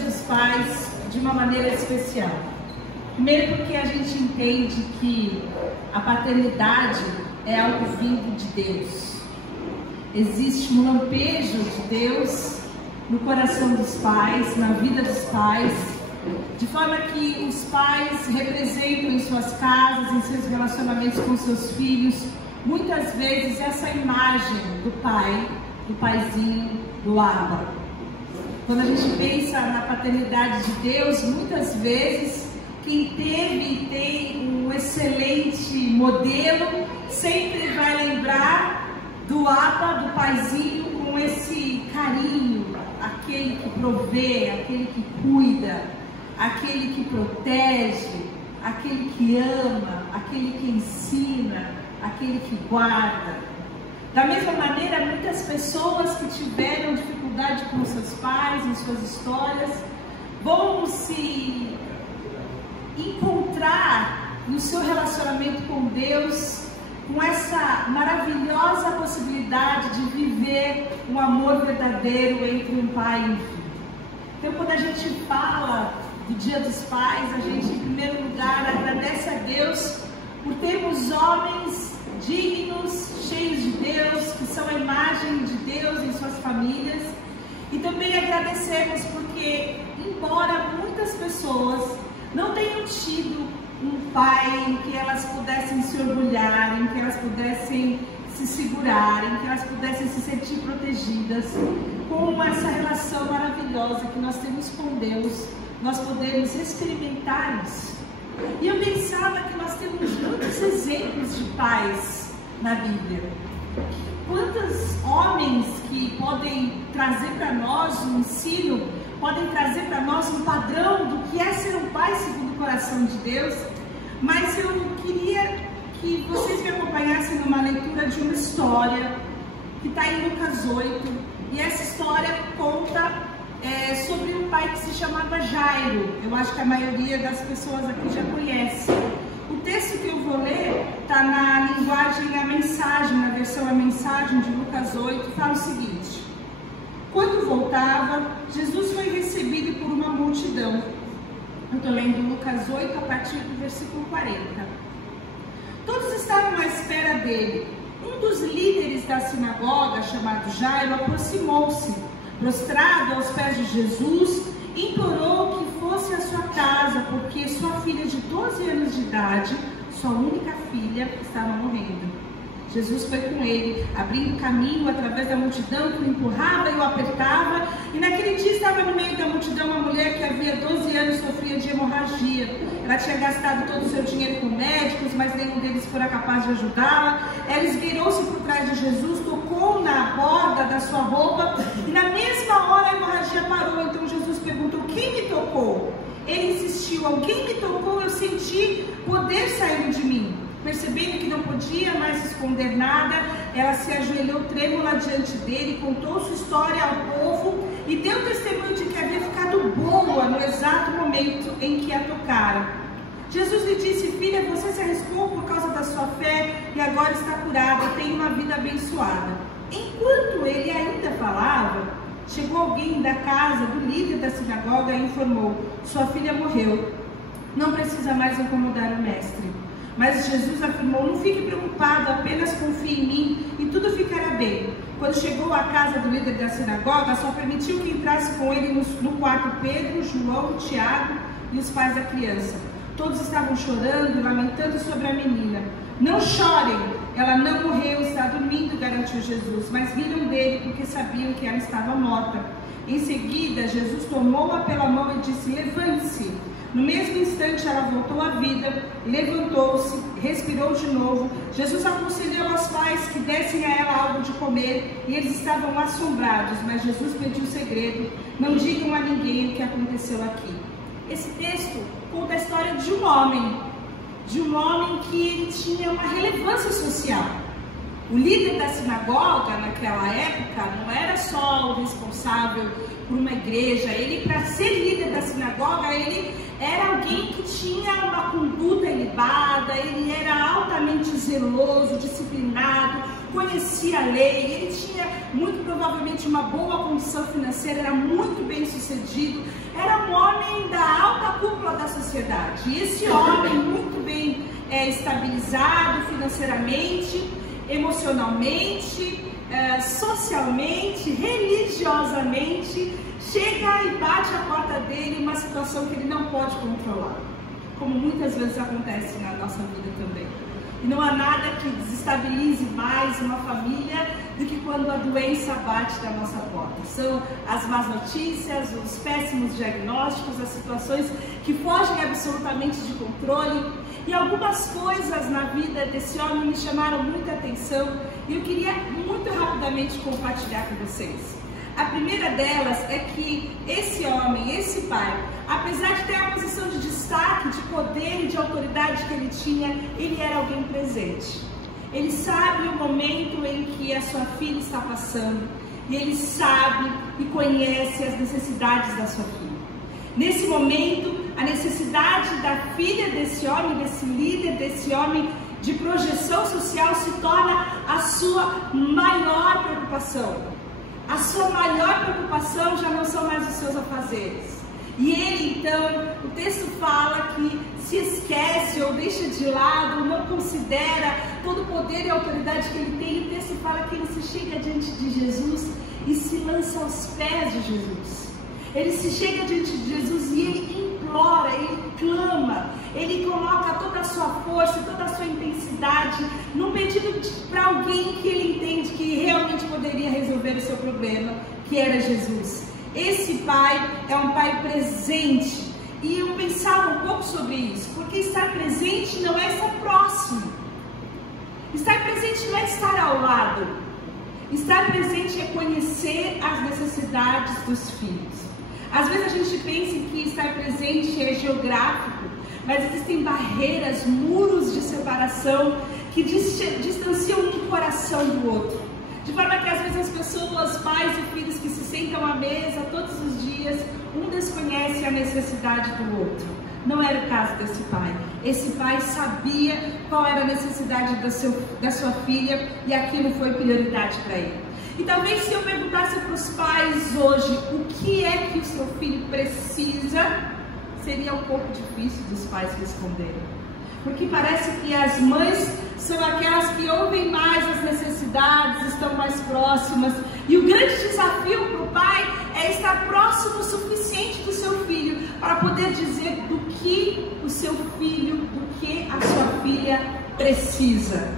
Dia dos Pais de uma maneira especial. Primeiro porque a gente entende que a paternidade é algo vindo de Deus. Existe um lampejo de Deus no coração dos pais, na vida dos pais, de forma que os pais representam em suas casas, em seus relacionamentos com seus filhos, muitas vezes essa imagem do pai, do paizinho, do Abba. Quando a gente pensa na paternidade de Deus, muitas vezes quem teve e tem um excelente modelo sempre vai lembrar do Abba, do paizinho, com esse carinho, aquele que provê, aquele que cuida, aquele que protege, aquele que ama, aquele que ensina, aquele que guarda. Da mesma maneira, muitas pessoas que tiveram dificuldade com seus pais, em suas histórias, vão se encontrar no seu relacionamento com Deus, com essa maravilhosa possibilidade de viver um amor verdadeiro entre um pai e um filho. Então, quando a gente fala do Dia dos Pais, a gente, em primeiro lugar, agradece a Deus por termos homens dignos, cheios de Deus, que são a imagem de Deus em suas famílias. E também agradecemos porque, embora muitas pessoas não tenham tido um pai em que elas pudessem se orgulhar, em que elas pudessem se segurar, em que elas pudessem se sentir protegidas, com essa relação maravilhosa que nós temos com Deus, nós podemos experimentar isso. E eu pensava que nós temos muitos exemplos de pais na Bíblia. Quantos homens que podem trazer para nós um ensino, podem trazer para nós um padrão do que é ser um pai segundo o coração de Deus. Mas eu queria que vocês me acompanhassem numa leitura de uma história que está em Lucas 8. E essa história conta sobre um pai que se chamava Jairo. Eu acho que a maioria das pessoas aqui já conhece. O texto que eu vou ler está na linguagem A Mensagem, na versão A Mensagem de Lucas 8, fala o seguinte: quando voltava, Jesus foi recebido por uma multidão. Eu estou lendo Lucas 8 a partir do versículo 40. Todos estavam à espera dele. Um dos líderes da sinagoga, chamado Jairo, aproximou-se, prostrado aos pés de Jesus, implorou que fosse à sua casa, porque sua filha de 12 anos de idade, sua única filha, estava morrendo. Jesus foi com ele, abrindo caminho através da multidão que o empurrava e o apertava. E naquele dia estava no meio da multidão uma mulher que havia 12 anos sofria de hemorragia. Ela tinha gastado todo o seu dinheiro com médicos, mas nenhum deles fora capaz de ajudá-la. Ela esgueirou-se por trás de Jesus, tocou na borda da sua roupa e na mesma hora a hemorragia parou. Então Jesus perguntou: quem me tocou? Ele insistiu: alguém me tocou, eu senti poder saindo de mim. Percebendo que não podia mais esconder nada, ela se ajoelhou trêmula diante dele, contou sua história ao povo e deu testemunho de que havia ficado boa no exato momento em que a tocaram. Jesus lhe disse: filha, você se arriscou por causa da sua fé e agora está curada e tem uma vida abençoada. Enquanto ele ainda falava, chegou alguém da casa do líder da sinagoga e informou: sua filha morreu, não precisa mais incomodar o mestre. Mas Jesus afirmou: não fique preocupado, apenas confie em mim e tudo ficará bem. Quando chegou à casa do líder da sinagoga, só permitiu que entrasse com ele no quarto Pedro, João, Tiago e os pais da criança. Todos estavam chorando e lamentando sobre a menina. Não chorem, ela não morreu, está dormindo, garantiu Jesus. Mas riram dele porque sabiam que ela estava morta. Em seguida, Jesus tomou-a pela mão e disse: levante-se. No mesmo instante ela voltou à vida, levantou-se, respirou de novo. Jesus aconselhou aos pais que dessem a ela algo de comer e eles estavam assombrados, mas Jesus pediu segredo: não digam a ninguém o que aconteceu aqui. Esse texto conta a história de um homem que ele tinha uma relevância social. O líder da sinagoga naquela época não era só o responsável por uma igreja. Ele, para ser líder da sinagoga, ele era alguém que tinha uma conduta ilibada, ele era altamente zeloso, disciplinado, conhecia a lei, ele tinha muito provavelmente uma boa condição financeira, era muito bem sucedido. sucedido, era um homem da alta cúpula da sociedade. E esse homem, muito bem estabilizado financeiramente, emocionalmente, socialmente, religiosamente, chega e bate a porta dele uma situação que ele não pode controlar, como muitas vezes acontece na nossa vida também. E não há nada que desestabilize mais uma família do que quando a doença bate na nossa porta. São as más notícias, os péssimos diagnósticos, as situações que fogem absolutamente de controle. E algumas coisas na vida desse homem me chamaram muita atenção e eu queria muito rapidamente compartilhar com vocês. A primeira delas é que esse homem, esse pai, apesar de ter a posição de destaque, de poder e de autoridade que ele tinha, ele era alguém presente. Ele sabe o momento em que a sua filha está passando e ele sabe e conhece as necessidades da sua filha. Nesse momento, a necessidade da filha desse homem, desse líder, desse homem de projeção social se torna a sua maior preocupação. A sua maior preocupação já não são mais os seus afazeres. E ele, então, o texto fala que se esquece ou deixa de lado, não considera todo o poder e autoridade que ele tem. O texto fala que ele se chega diante de Jesus e se lança aos pés de Jesus. Ele se chega diante de Jesus e ele implora, ele clama, ele coloca toda a sua força, toda a sua intensidade num pedido para alguém que ele entende que realmente poderia resolver o seu problema, que era Jesus. Esse pai é um pai presente. E eu pensava um pouco sobre isso, porque estar presente não é estar próximo. Estar presente não é estar ao lado. Estar presente é conhecer as necessidades dos filhos. Às vezes a gente pensa que estar presente é geográfico, mas existem barreiras, muros de separação que distanciam um coração do outro. De forma que às vezes as pessoas, pais e filhos que se sentam à mesa todos os dias, um desconhece a necessidade do outro. Não era o caso desse pai. Esse pai sabia qual era a necessidade da sua filha e aquilo foi prioridade para ele. E talvez se eu perguntasse para os pais hoje o que é que o seu filho precisa, seria um pouco difícil dos pais responderem. Porque parece que as mães são aquelas que ouvem mais as necessidades, estão mais próximas. E o grande desafio para o pai é estar próximo o suficiente do seu filho para poder dizer do que o seu filho, do que a sua filha precisa.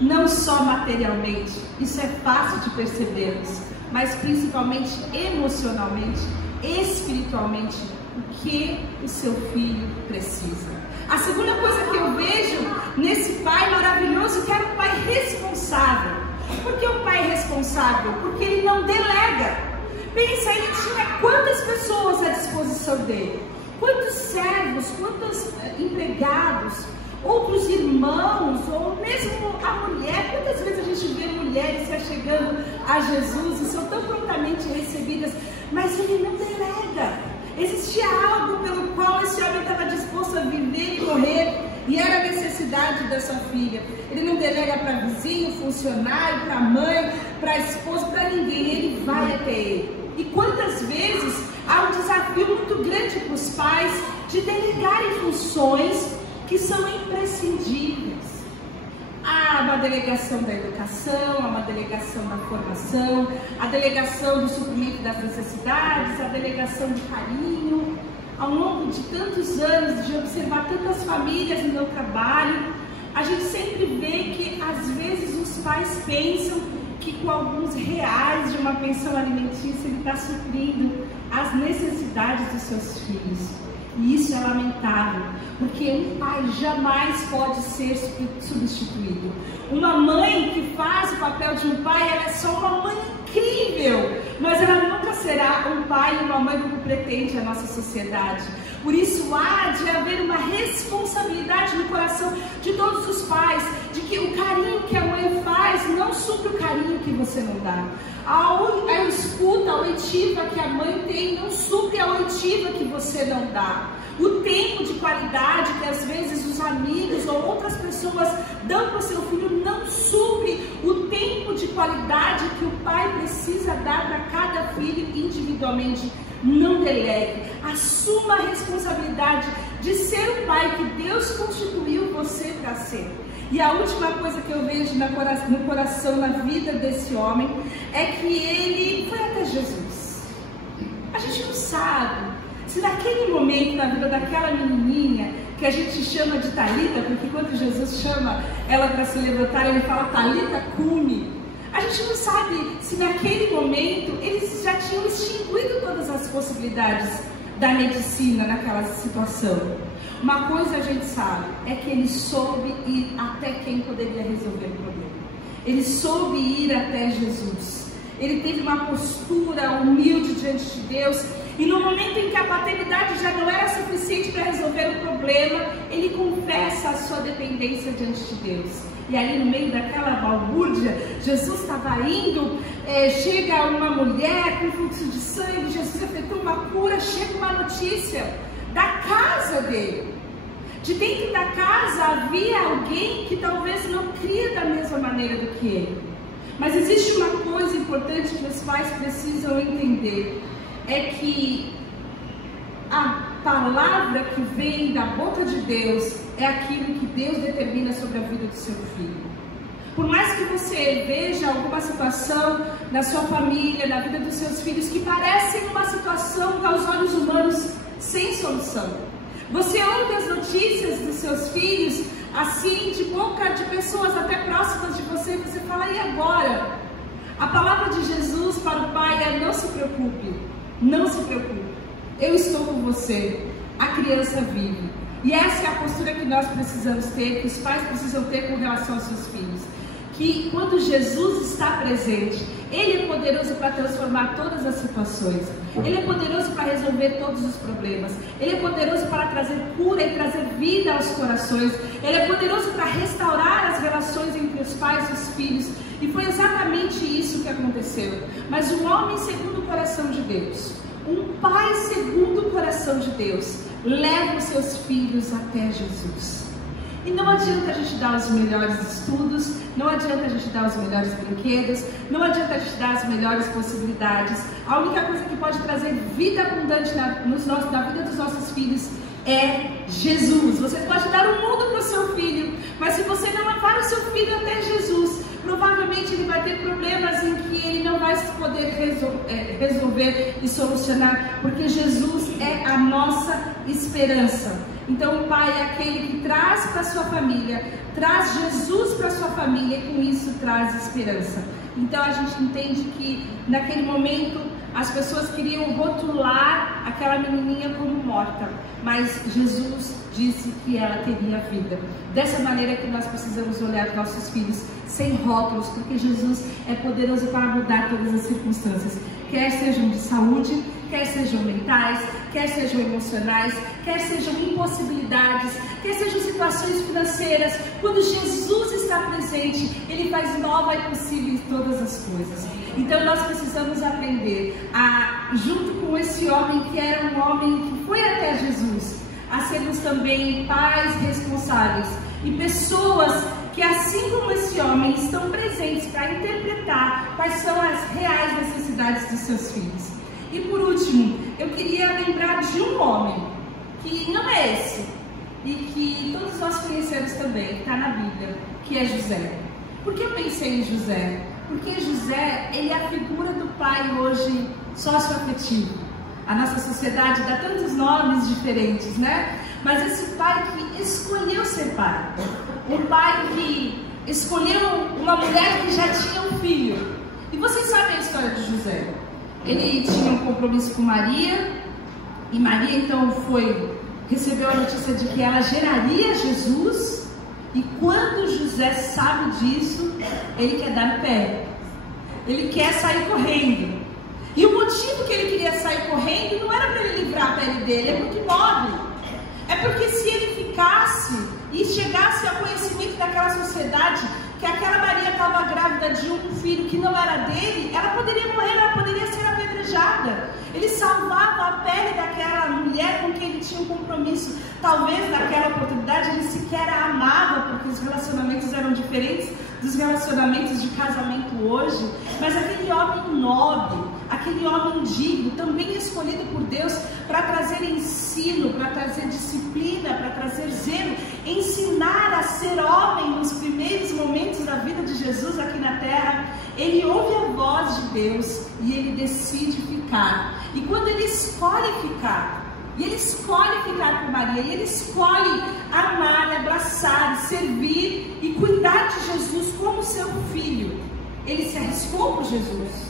Não só materialmente, isso é fácil de percebermos, mas principalmente emocionalmente, espiritualmente, o que o seu filho precisa. A segunda coisa que eu vejo nesse pai maravilhoso, que era um pai responsável. Por que um pai responsável? Porque ele não delega. Pensa, ele tinha quantas pessoas à disposição dele? Quantos servos, quantos empregados, outros irmãos, ou mesmo a mulher. Quantas vezes a gente vê mulheres se achegando a Jesus e são tão prontamente recebidas, mas ele não delega. Existia algo pelo qual esse homem estava disposto a viver e morrer, e era a necessidade da sua filha. Ele não delega para vizinho, funcionário, para mãe, para esposa, para ninguém. Ele vai até ele. E quantas vezes há um desafio muito grande para os pais de delegarem funções que são imprescindíveis. Há uma delegação da educação, há uma delegação da formação, a delegação do suprimento das necessidades, a delegação do carinho. Ao longo de tantos anos, de observar tantas famílias no meu trabalho, a gente sempre vê que às vezes os pais pensam que com alguns reais de uma pensão alimentícia ele está suprindo as necessidades dos seus filhos. E isso é lamentável, porque um pai jamais pode ser substituído. Uma mãe que faz o papel de um pai, ela é só uma mãe incrível, mas ela nunca será um pai e uma mãe como pretende a nossa sociedade. Por isso há de haver uma responsabilidade no coração de todos os pais, de que o carinho que a mãe faz não supre o carinho que você não dá. A escuta, a oitiva que a mãe tem não supre a oitiva que você não dá. O tempo de qualidade que às vezes os amigos ou outras pessoas dão para o seu filho não supre o tempo de qualidade que o pai precisa dar para cada filho individualmente, não delegue, assuma a responsabilidade de ser o pai que Deus constituiu você para ser. E a última coisa que eu vejo no coração, na vida desse homem, é que ele foi até Jesus. A gente não sabe se naquele momento, na vida daquela menininha, que a gente chama de Talita, porque quando Jesus chama ela para se levantar, ele fala Talita cumi. A gente não sabe se naquele momento eles já tinham extinguido todas as possibilidades da medicina naquela situação. Uma coisa a gente sabe, é que ele soube ir até quem poderia resolver o problema. Ele soube ir até Jesus. Ele teve uma postura humilde diante de Deus. E no momento em que a paternidade já não era suficiente para resolver o problema, ele confessa a sua dependência diante de Deus. E ali no meio daquela balbúrdia, Jesus estava indo, chega uma mulher com fluxo de sangue, Jesus efetua uma cura, chega uma notícia da casa dele. De dentro da casa havia alguém que talvez não cria da mesma maneira do que ele. Mas existe uma coisa importante que os pais precisam entender, é que a palavra que vem da boca de Deus é aquilo que Deus determina sobre a vida do seu filho. Por mais que você veja alguma situação na sua família, na vida dos seus filhos, que parecem uma situação aos olhos humanos sem solução. Você ouve as notícias dos seus filhos, assim, de boca de pessoas até próximas de você, e você fala, e agora? A palavra de Jesus para o pai é, não se preocupe, não se preocupe, eu estou com você, a criança vive. E essa é a postura que nós precisamos ter, que os pais precisam ter com relação aos seus filhos. Que quando Jesus está presente, Ele é poderoso para transformar todas as situações. Ele é poderoso para resolver todos os problemas. Ele é poderoso para trazer cura e trazer vida aos corações. Ele é poderoso para restaurar as relações entre os pais e os filhos. E foi exatamente isso que aconteceu. Mas um homem segundo o coração de Deus, um pai segundo o coração de Deus, leva os seus filhos até Jesus. E não adianta a gente dar os melhores estudos, não adianta a gente dar os melhores brinquedos, não adianta a gente dar as melhores possibilidades. A única coisa que pode trazer vida abundante na vida dos nossos filhos é Jesus. Você pode dar o mundo para o seu filho, mas se você não levar o seu filho até Jesus, provavelmente ele vai ter problemas em que ele não vai poder resolver e solucionar, porque Jesus é a nossa esperança. Então o pai é aquele que traz para a sua família, traz Jesus para a sua família e com isso traz esperança. Então a gente entende que naquele momento as pessoas queriam rotular aquela menininha como morta, mas Jesus disse que ela teria vida. Dessa maneira que nós precisamos olhar nossos filhos, sem rótulos, porque Jesus é poderoso para mudar todas as circunstâncias, quer sejam de saúde, quer sejam mentais, quer sejam emocionais, quer sejam impossibilidades, quer sejam situações financeiras. Quando Jesus está presente, Ele faz nova e possível todas as coisas. Então nós precisamos aprender a, junto com esse homem que era um homem que foi até Jesus, a sermos também pais responsáveis e pessoas que, assim como esse homem, estão presentes para interpretar quais são as reais necessidades dos seus filhos. E por último, eu queria lembrar de um homem, que não é esse, e que todos nós conhecemos também, está na Bíblia, que é José. Por que eu pensei em José? Porque José, ele é a figura do pai hoje socioafetivo. A nossa sociedade dá tantos nomes diferentes, né? Mas esse pai que escolheu ser pai, um pai que escolheu uma mulher que já tinha um filho. E vocês sabem a história de José. Ele tinha um compromisso com Maria, e Maria então recebeu a notícia de que ela geraria Jesus, e quando José sabe disso, ele quer dar no pé, ele quer sair correndo. E o motivo que ele queria sair correndo não era para ele livrar a pele dele, é muito nobre. É porque se ele ficasse e chegasse ao conhecimento daquela sociedade que aquela Maria estava grávida de um filho que não era dele, ela poderia morrer, ela poderia ser apedrejada. Ele salvava a pele daquela mulher com quem ele tinha um compromisso. Talvez naquela oportunidade ele sequer a amava, porque os relacionamentos eram diferentes dos relacionamentos de casamento hoje. Mas aquele homem nobre, aquele homem digno, também escolhido por Deus para trazer ensino, para trazer disciplina, para trazer zelo, ensinar a ser homem nos primeiros momentos da vida de Jesus aqui na terra. Ele ouve a voz de Deus e ele decide ficar. E quando ele escolhe ficar, e ele escolhe ficar com Maria, e ele escolhe amar, abraçar, servir e cuidar de Jesus como seu filho, ele se arriscou por Jesus.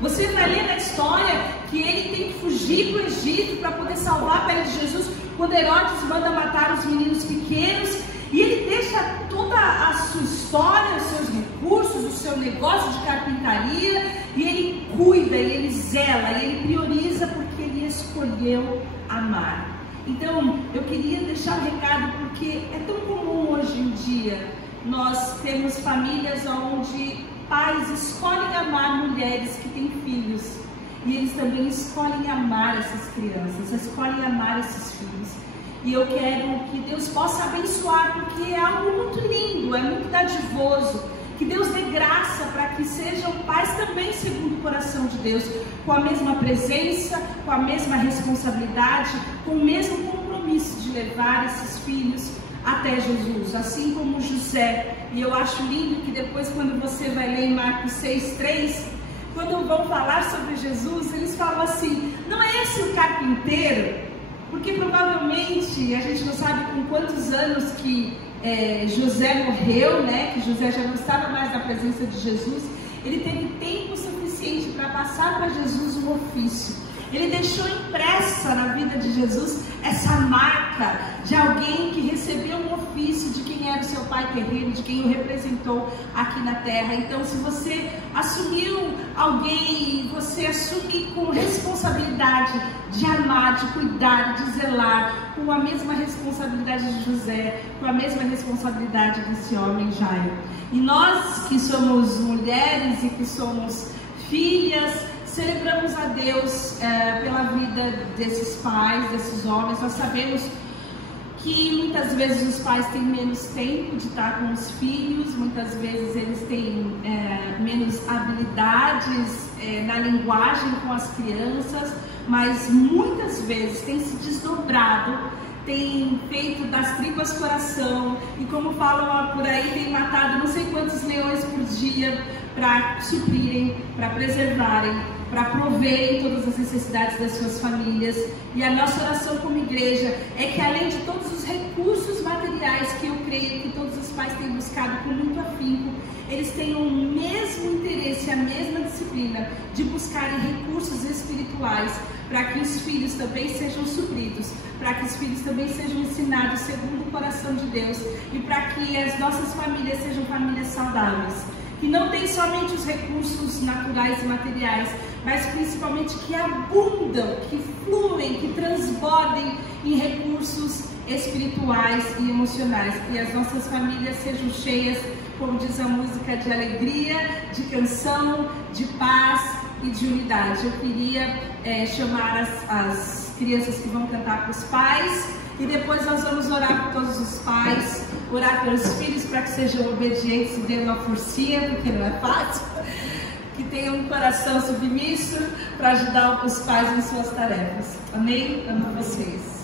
Você vai ler na história que ele tem que fugir para o Egito para poder salvar a pele de Jesus, quando Herodes manda matar os meninos pequenos, e ele deixa toda a sua história, os seus recursos, o seu negócio de carpintaria, e ele cuida, e ele zela, e ele prioriza porque ele escolheu amar. Então, eu queria deixar um recado, porque é tão comum hoje em dia nós temos famílias onde pais escolhem amar mulheres que têm filhos, e eles também escolhem amar essas crianças, escolhem amar esses filhos. E eu quero que Deus possa abençoar, porque é algo muito lindo, é muito dadivoso. Que Deus dê graça para que sejam pais também segundo o coração de Deus, com a mesma presença, com a mesma responsabilidade, com o mesmo compromisso de levar esses filhos até Jesus, assim como José. E eu acho lindo que depois, quando você vai ler em Marcos 6:3, quando vão falar sobre Jesus, eles falam assim: não é esse o carpinteiro? Porque provavelmente, a gente não sabe com quantos anos que José morreu, né? Que José já não estava mais na presença de Jesus. Ele teve tempo suficiente para passar para Jesus um ofício. Ele deixou impressa na vida de Jesus essa marca de alguém que recebeu um ofício de quem era o seu pai terreno, de quem o representou aqui na terra. Então, se você assumiu alguém, você assume com responsabilidade de amar, de cuidar, de zelar, com a mesma responsabilidade de José, com a mesma responsabilidade desse homem Jairo. E nós que somos mulheres e que somos filhas, celebramos a Deus pela vida desses pais, desses homens. Nós sabemos que muitas vezes os pais têm menos tempo de estar com os filhos, muitas vezes eles têm menos habilidades na linguagem com as crianças, mas muitas vezes têm se desdobrado, têm feito das tripas coração, e como falam por aí, têm matado não sei quantos leões por dia para suprirem, para preservarem, para proverem todas as necessidades das suas famílias. E a nossa oração como igreja é que, além de todos os recursos materiais que eu creio que todos os pais têm buscado com muito afinco, eles tenham o mesmo interesse, a mesma disciplina de buscarem recursos espirituais, para que os filhos também sejam supridos, para que os filhos também sejam ensinados segundo o coração de Deus, e para que as nossas famílias sejam famílias saudáveis, que não tem somente os recursos naturais e materiais, mas principalmente que abundam, que fluem, que transbordem em recursos espirituais e emocionais, que as nossas famílias sejam cheias, como diz a música, de alegria, de canção, de paz e de unidade. Eu queria chamar as crianças que vão cantar para os pais, e depois nós vamos orar por todos os pais, orar pelos filhos para que sejam obedientes e dêem uma forcinha, porque não é fácil, que tenham um coração submisso para ajudar os pais em suas tarefas. Amém? Amo vocês.